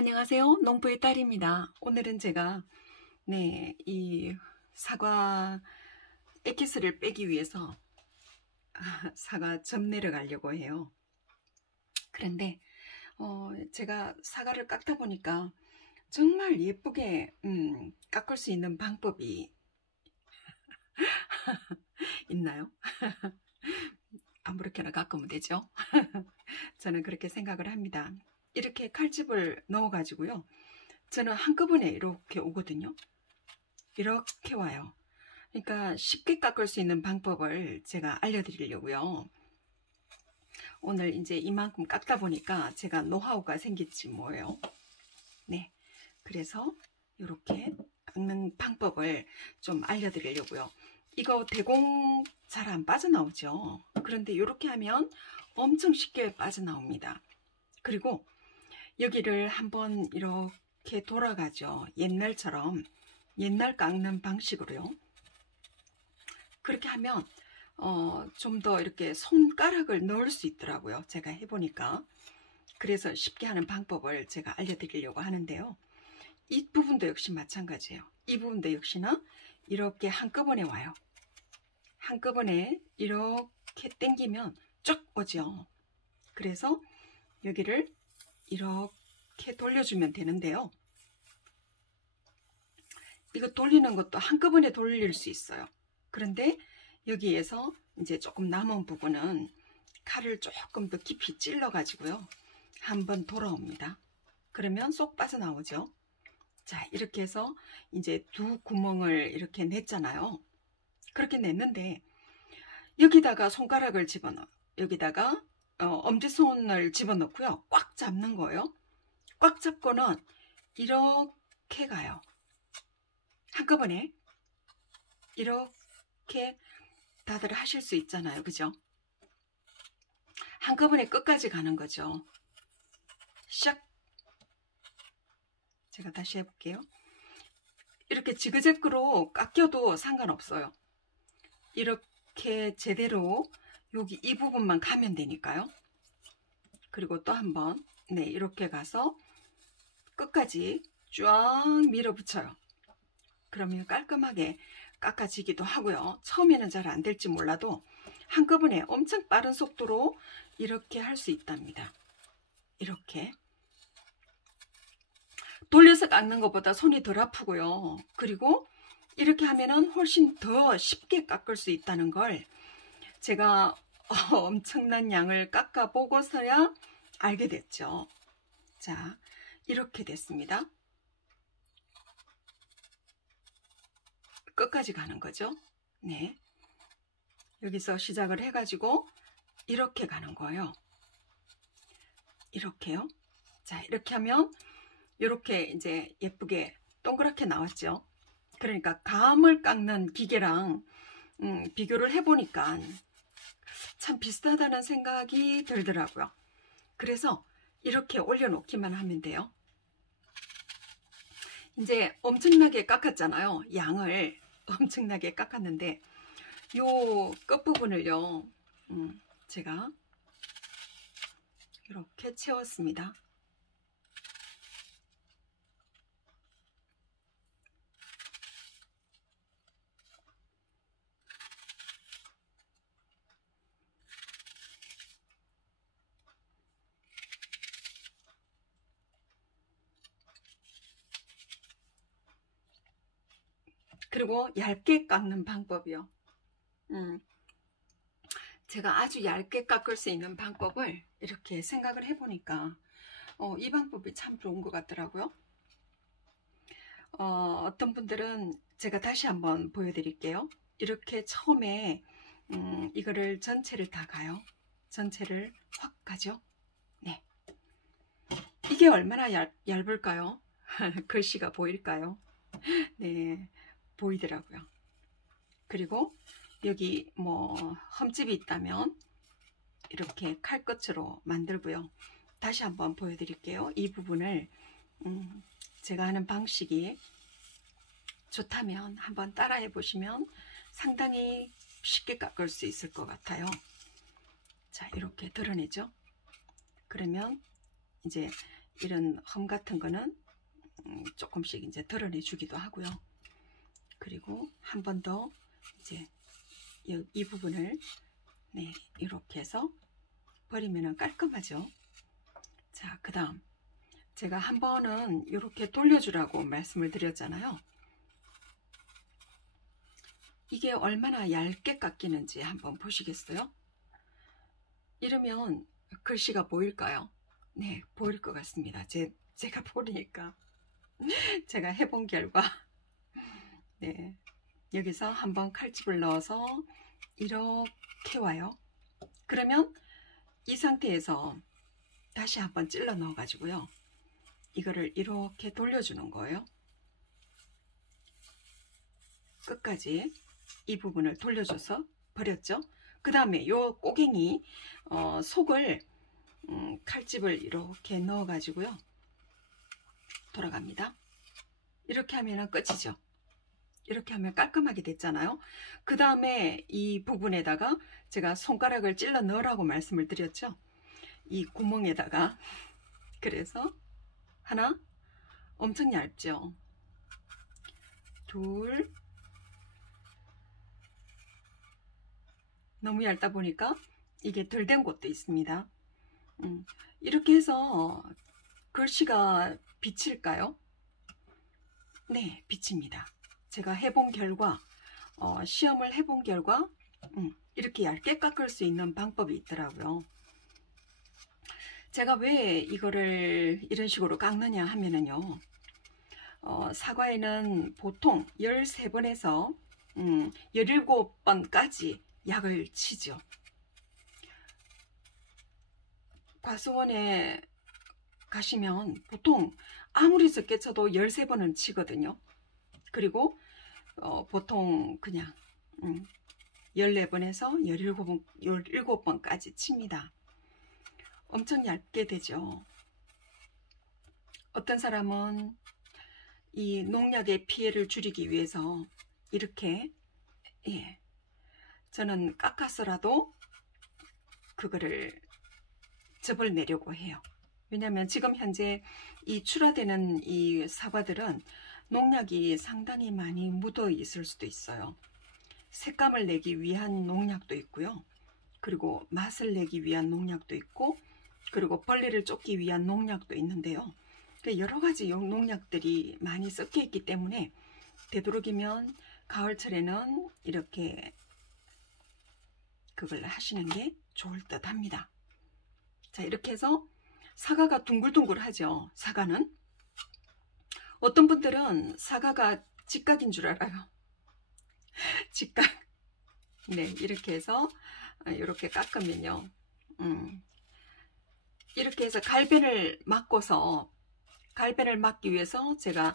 안녕하세요. 농부의 딸입니다. 오늘은 제가 이 사과 액기스를 빼기 위해서 사과 점 내려가려고 해요. 그런데 제가 사과를 깎다 보니까 정말 예쁘게 깎을 수 있는 방법이 있나요? 아무렇게나 깎으면 되죠. 저는 그렇게 생각을 합니다. 이렇게 칼집을 넣어 가지고요, 저는 한꺼번에 이렇게 오거든요. 이렇게 와요. 그러니까 쉽게 깎을 수 있는 방법을 제가 알려드리려고요. 오늘 이제 이만큼 깎다 보니까 제가 노하우가 생겼지 뭐예요. 네, 그래서 이렇게 깎는 방법을 좀 알려드리려고요. 이거 대공 잘 안 빠져나오죠. 그런데 이렇게 하면 엄청 쉽게 빠져나옵니다. 그리고 여기를 한번 이렇게 돌아가죠. 옛날처럼, 옛날 깎는 방식으로요. 그렇게 하면 좀 더 이렇게 손가락을 넣을 수 있더라고요. 제가 해보니까. 그래서 쉽게 하는 방법을 제가 알려드리려고 하는데요. 이 부분도 역시 마찬가지예요. 이 부분도 역시나 이렇게 한꺼번에 와요. 한꺼번에 이렇게 당기면 쭉 오죠. 그래서 여기를 이렇게 돌려주면 되는데요. 이거 돌리는 것도 한꺼번에 돌릴 수 있어요. 그런데 여기에서 이제 조금 남은 부분은 칼을 조금 더 깊이 찔러 가지고요, 한번 돌아옵니다. 그러면 쏙 빠져나오죠. 자, 이렇게 해서 이제 두 구멍을 이렇게 냈잖아요. 그렇게 냈는데 여기다가 손가락을 집어넣어요. 여기다가 엄지손을 집어넣고요, 꽉 잡는 거예요. 꽉 잡고는 이렇게 가요. 한꺼번에 이렇게 다들 하실 수 있잖아요. 그죠? 한꺼번에 끝까지 가는 거죠. 샥. 제가 다시 해볼게요. 이렇게 지그재그로 깎여도 상관없어요. 이렇게 제대로 여기 이 부분만 가면 되니까요. 그리고 또 한번 이렇게 가서 끝까지 쫙 밀어붙여요. 그러면 깔끔하게 깎아지기도 하고요. 처음에는 잘 안 될지 몰라도 한꺼번에 엄청 빠른 속도로 이렇게 할 수 있답니다. 이렇게 돌려서 깎는 것보다 손이 덜 아프고요. 그리고 이렇게 하면은 훨씬 더 쉽게 깎을 수 있다는 걸 제가 엄청난 양을 깎아 보고서야 알게 됐죠. 자, 이렇게 됐습니다. 끝까지 가는 거죠. 네, 여기서 시작을 해가지고 이렇게 가는 거예요. 이렇게요. 자, 이렇게 하면 이렇게 이제 예쁘게 동그랗게 나왔죠. 그러니까 감을 깎는 기계랑 비교를 해보니까 참 비슷하다는 생각이 들더라고요. 그래서 이렇게 올려놓기만 하면 돼요. 이제 엄청나게 깎았잖아요. 양을 엄청나게 깎았는데 요 끝부분을요, 제가 이렇게 채웠습니다. 그리고 얇게 깎는 방법이요. 제가 아주 얇게 깎을 수 있는 방법을 이렇게 생각을 해보니까 이 방법이 참 좋은 것 같더라고요. 어떤 분들은 제가 다시 한번 보여드릴게요. 이렇게 처음에 이거를 전체를 다 가요. 전체를 확 가죠. 네, 이게 얼마나 얇을까요? 글씨가 보일까요? 네, 보이더라고요. 그리고 여기 뭐 흠집이 있다면 이렇게 칼끝으로 만들고요. 다시 한번 보여드릴게요. 이 부분을 제가 하는 방식이 좋다면 한번 따라해 보시면 상당히 쉽게 깎을 수 있을 것 같아요. 자, 이렇게 드러내죠. 그러면 이제 이런 흠 같은 거는 조금씩 이제 드러내 주기도 하고요. 그리고 한 번 더 이제 이 부분을 네, 이렇게 해서 버리면 깔끔하죠. 자, 그 다음 제가 한 번은 이렇게 돌려주라고 말씀을 드렸잖아요. 이게 얼마나 얇게 깎이는지 한번 보시겠어요? 이러면 글씨가 보일까요? 네, 보일 것 같습니다. 제가 보니까 제가 해본 결과 네, 여기서 한번 칼집을 넣어서 이렇게 와요. 그러면 이 상태에서 다시 한번 찔러 넣어 가지고요, 이거를 이렇게 돌려주는 거예요. 끝까지 이 부분을 돌려줘서 버렸죠. 그 다음에 요 꼬갱이 속을 칼집을 이렇게 넣어 가지고요, 돌아갑니다. 이렇게 하면 끝이죠. 이렇게 하면 깔끔하게 됐잖아요. 그 다음에 이 부분에다가 제가 손가락을 찔러 넣으라고 말씀을 드렸죠. 이 구멍에다가. 그래서 하나, 엄청 얇죠. 둘, 너무 얇다 보니까 이게 덜 된 곳도 있습니다. 이렇게 해서 글씨가 비칠까요? 네, 비칩니다. 제가 해본 결과, 시험을 해본 결과 이렇게 얇게 깎을 수 있는 방법이 있더라고요. 제가 왜 이거를 이런 식으로 깎느냐 하면은요, 사과에는 보통 13번에서 17번까지 약을 치죠. 과수원에 가시면 보통 아무리 적게 쳐도 13번은 치거든요. 그리고 보통 그냥 14번에서 17번까지 칩니다. 엄청 얇게 되죠. 어떤 사람은 이 농약의 피해를 줄이기 위해서 이렇게, 예, 저는 깎아서라도 그거를 접을 내려고 해요. 왜냐하면 지금 현재 이 출하되는 이 사과들은 농약이 상당히 많이 묻어 있을 수도 있어요. 색감을 내기 위한 농약도 있고요. 그리고 맛을 내기 위한 농약도 있고, 그리고 벌레를 쫓기 위한 농약도 있는데요. 여러 가지 농약들이 많이 섞여 있기 때문에 되도록이면 가을철에는 이렇게 그걸 하시는 게 좋을 듯 합니다. 자, 이렇게 해서 사과가 둥글둥글하죠. 사과는 어떤 분들은 사과가 직각인 줄 알아요. 직각. 네, 이렇게 해서 이렇게 깎으면요, 이렇게 해서 갈변을 막고서, 갈변을 막기 위해서 제가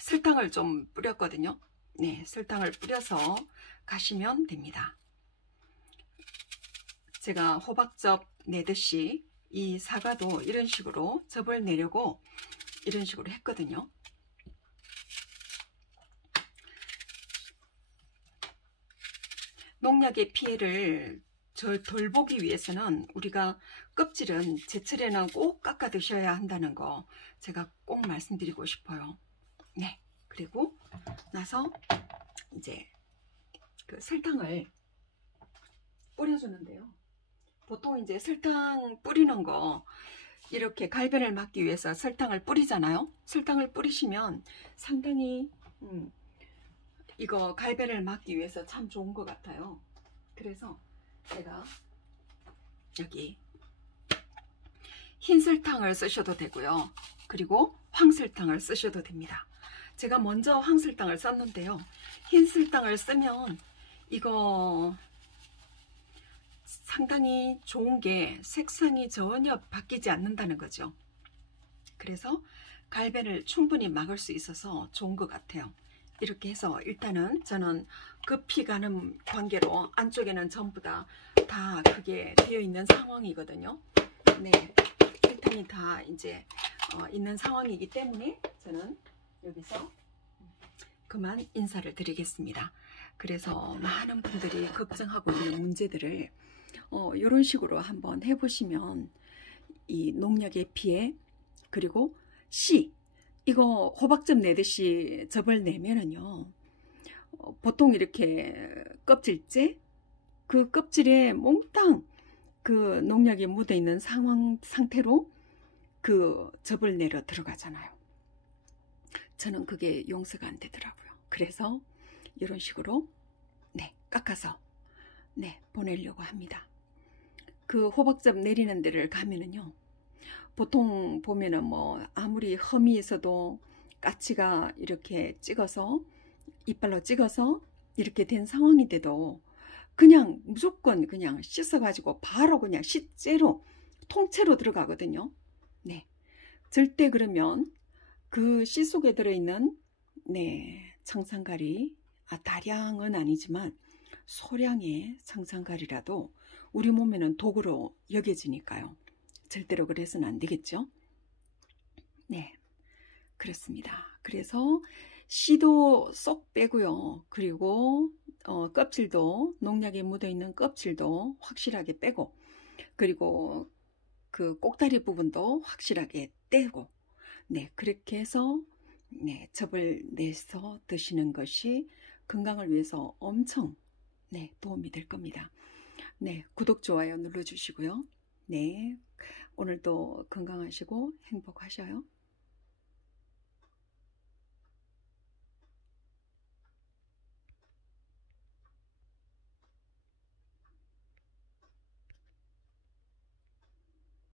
설탕을 좀 뿌렸거든요. 네, 설탕을 뿌려서 가시면 됩니다. 제가 호박즙 내듯이 이 사과도 이런 식으로 즙을 내려고 이런 식으로 했거든요. 농약의 피해를 덜 보기 위해서는 우리가 껍질은 제철에는 꼭 깎아 드셔야 한다는 거 제가 꼭 말씀드리고 싶어요. 네, 그리고 나서 이제 그 설탕을 뿌려주는데요. 보통 이제 설탕 뿌리는 거, 이렇게 갈변을 막기 위해서 설탕을 뿌리잖아요. 설탕을 뿌리시면 상당히 이거 갈변을 막기 위해서 참 좋은 것 같아요. 그래서 제가 여기 흰 설탕을 쓰셔도 되고요. 그리고 황설탕을 쓰셔도 됩니다. 제가 먼저 황설탕을 썼는데요. 흰 설탕을 쓰면 이거 상당히 좋은 게 색상이 전혀 바뀌지 않는다는 거죠. 그래서 갈변을 충분히 막을 수 있어서 좋은 것 같아요. 이렇게 해서 일단은 저는 급히 가는 관계로 안쪽에는 전부 다 그게 되어 있는 상황이거든요. 네, 설탕이 다 이제 있는 상황이기 때문에 저는 여기서 그만 인사를 드리겠습니다. 그래서 많은 분들이 걱정하고 있는 문제들을 이런 식으로 한번 해보시면 이 농약의 피해, 그리고 씨, 이거 호박즙 내듯이 즙을 내면은요, 보통 이렇게 껍질째, 그 껍질에 몽땅 그 농약이 묻어 있는 상태로 그 즙을 내려 들어가잖아요. 저는 그게 용서가 안 되더라고요. 그래서 이런 식으로 깎아서 보내려고 합니다. 그 호박즙 내리는 데를 가면은요, 보통 보면은 뭐 아무리 흠이 있어도 까치가 이렇게 찍어서 이빨로 찍어서 이렇게 된 상황인데도 그냥 무조건 그냥 씻어가지고 바로 그냥 씻째로 통째로 들어가거든요. 절대 그러면 그 씨 속에 들어있는 청산가리, 다량은 아니지만 소량의 청산가리라도 우리 몸에는 독으로 여겨지니까요. 절대로 그래서는 안 되겠죠. 그렇습니다. 그래서 씨도 쏙 빼고요. 그리고 껍질도, 농약에 묻어있는 껍질도 확실하게 빼고, 그리고 그 꼭다리 부분도 확실하게 떼고, 그렇게 해서 즙을 내서 드시는 것이 건강을 위해서 엄청 도움이 될 겁니다. 구독, 좋아요 눌러주시고요. 오늘도 건강하시고 행복하셔요.